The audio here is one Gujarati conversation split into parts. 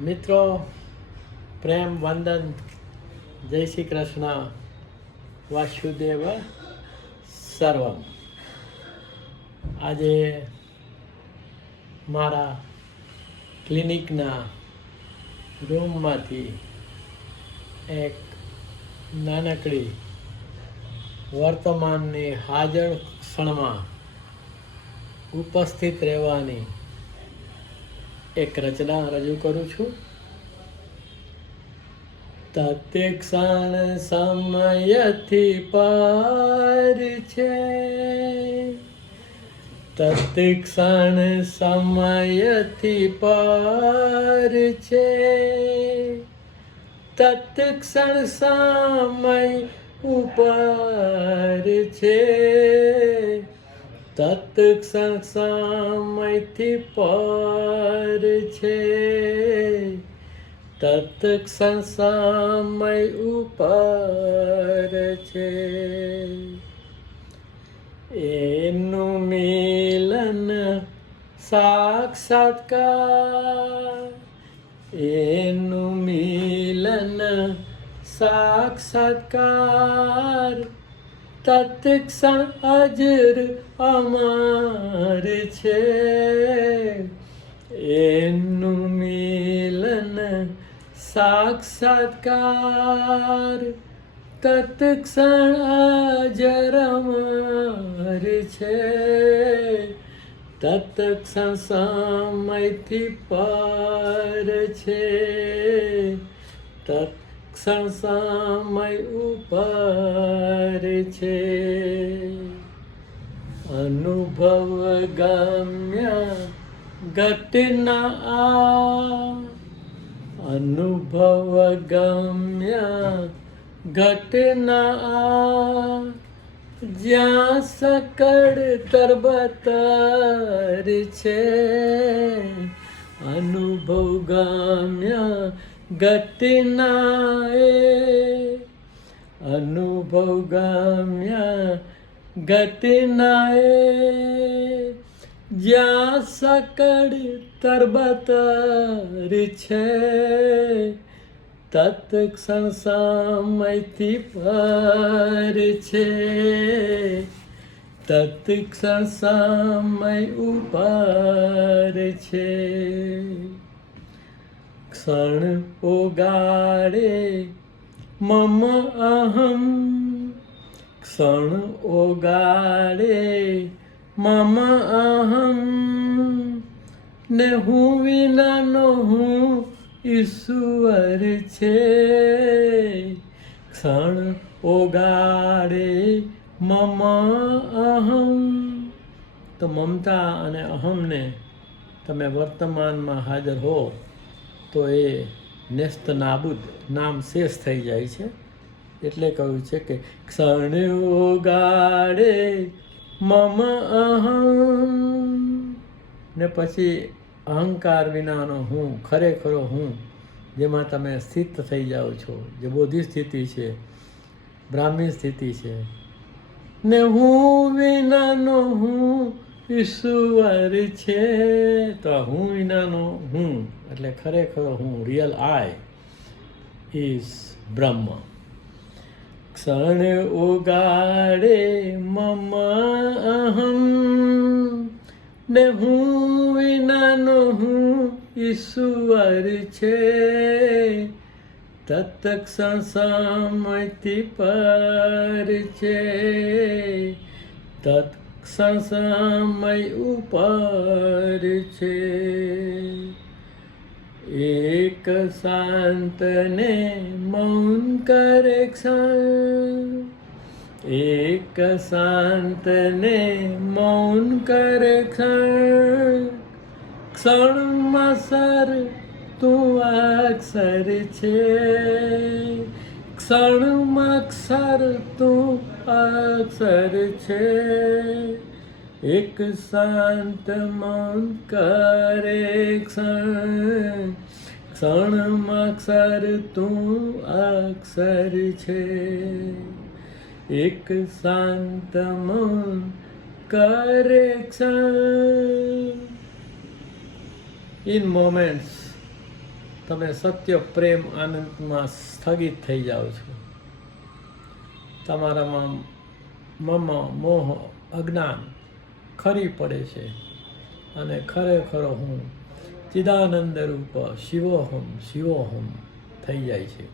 મિત્રો, પ્રેમ વંદન, જય શ્રી કૃષ્ણ, વાસુદેવ સર્વમ. આજે મારા ક્લિનિકના રૂમમાંથી એક નાનકડી વર્તમાનની હાજર ક્ષણમાં ઉપસ્થિત રહેવાની એક રચના રજૂ કરું છું. તતે ક્ષણ સમયથી પાર છે, તતે ક્ષણ સમયથી પાર છે, તત ક્ષણ સમય ઉપર છે, તત ક્ષણ સમયથી પાર છે, તત ક્ષણ સમય ઉપર છે. એનું મિલન સાક્ષાત્કાર, એનું મિલન સાક્ષાત્કાર, તત ક્ષણ અજર અમર છે. એનું મિલન સાક્ષાત્કાર, તત ક્ષણ અજર અમર છે, તત ક્ષણ સમયથી પાર છે, તત ક્ષણ સમય ઉપર છે. અનુભવ ગમ્ય ઘટના, અનુભવ ગમ્ય ઘટના, જ્યાં સકળ તરબતર છે. અનુભવ ગમ્ય ઘટના, અનુભવ ગમ્ય ઘટના, જ્યાં સકળ તરબતર છે, તત ક્ષણ સમયથી પર છે, તત ક્ષણ સમય ઉપર છે. ક્ષણ ઓગાળે મમ અહમ, ક્ષણ ઓગાળે મમ અહમ, ને હું વિનાનો હું ઈશ્વર છે. ક્ષણ ઓગાળે મમ અહમ. તો મમતા અને અહમને તમે વર્તમાનમાં હાજર હો તો એ નેસ્ત નાબૂદ નામ શેષ થઈ જાય છે. એટલે કહ્યું છે કે ક્ષણ ઓગાળે મમ અહમ, ને પછી અહંકાર વિનાનો હું, ખરેખરો હું, જેમાં તમે સ્થિત થઈ જાઓ છો, જે બોધિ સ્થિતિ છે, બ્રાહ્મી સ્થિતિ છે. ને હું વિનાનો હું ઈશ્વર છે. તો હું વિનાનો હું એટલે ખરેખરો હું, રિયલ આઈ ઇઝ બ્રહ્મ. ક્ષણ ઉગાડે મમ અહમ, ને હું વિનાનો હું ઈશ્વર છે. તત ક્ષણ સમયથી પર છે, તત ક્ષણ સમય ઉપર છે. એક શાંતને મૌન કરે ક્ષણ, એક શાંતને મૌન કરે ક્ષણ, ક્ષણમાં સર તું અક્ષર છે, ક્ષણમાં અક્ષર તું અક્ષર છે. એક શાંત મૌન કરે ક્ષણ, ક્ષણમાં અક્ષર તું અક્ષર છે. એક શાંત મૌન કરે ક્ષણ. In moments તમે સત્ય પ્રેમ આનંદમાં સ્થગિત થઈ જાઓ છો. તમારામાં મમ મોહ અજ્ઞાન ખરી પડે છે અને ખરેખર હું ચિદાનંદ રૂપ શિવોહમ શિવોહમ થઈ જાય છે.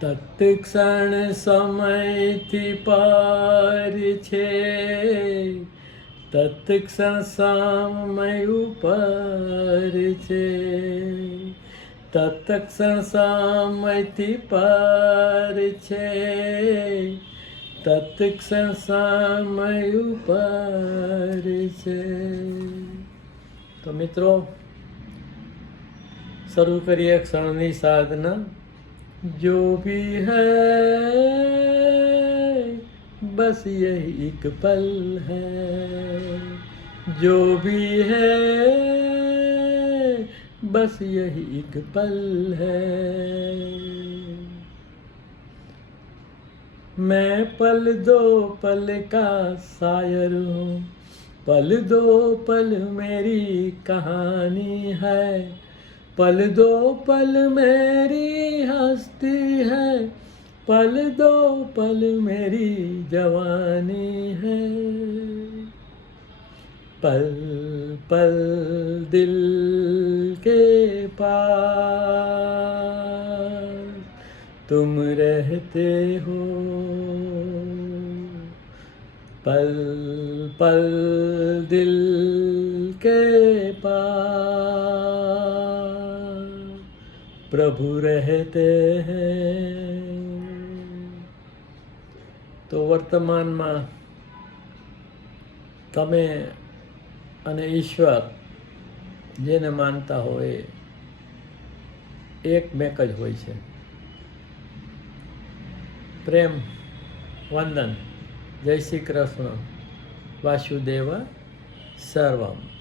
તત્ક્ષણ સમયથી પાર છે, તત્ક્ષણ સમય ઉપર છે, તત્ક્ષણ સમયથી પાર છે, તત્ક્ષણ સમય ઉપર છે. તો મિત્રો, શરૂ કરીએ ક્ષણની સાધના. जो भी है बस यही एक पल है, जो भी है बस यही एक पल है. मैं पल दो पल का शायर हूँ, पल दो पल मेरी कहानी है, पल दो पल मेरी हस्ती है, पल दो पल मेरी जवानी है. पल पल दिल के पास तुम रहते हो, पल पल दिल के पास प्रभु रहते हैं. તો વર્તમાનમાં તમે અને ઈશ્વર જેને માનતા હોય એકમેક જ હોય છે. પ્રેમ વંદન. જય શ્રી કૃષ્ણ. વાસુદેવ સર્વમ.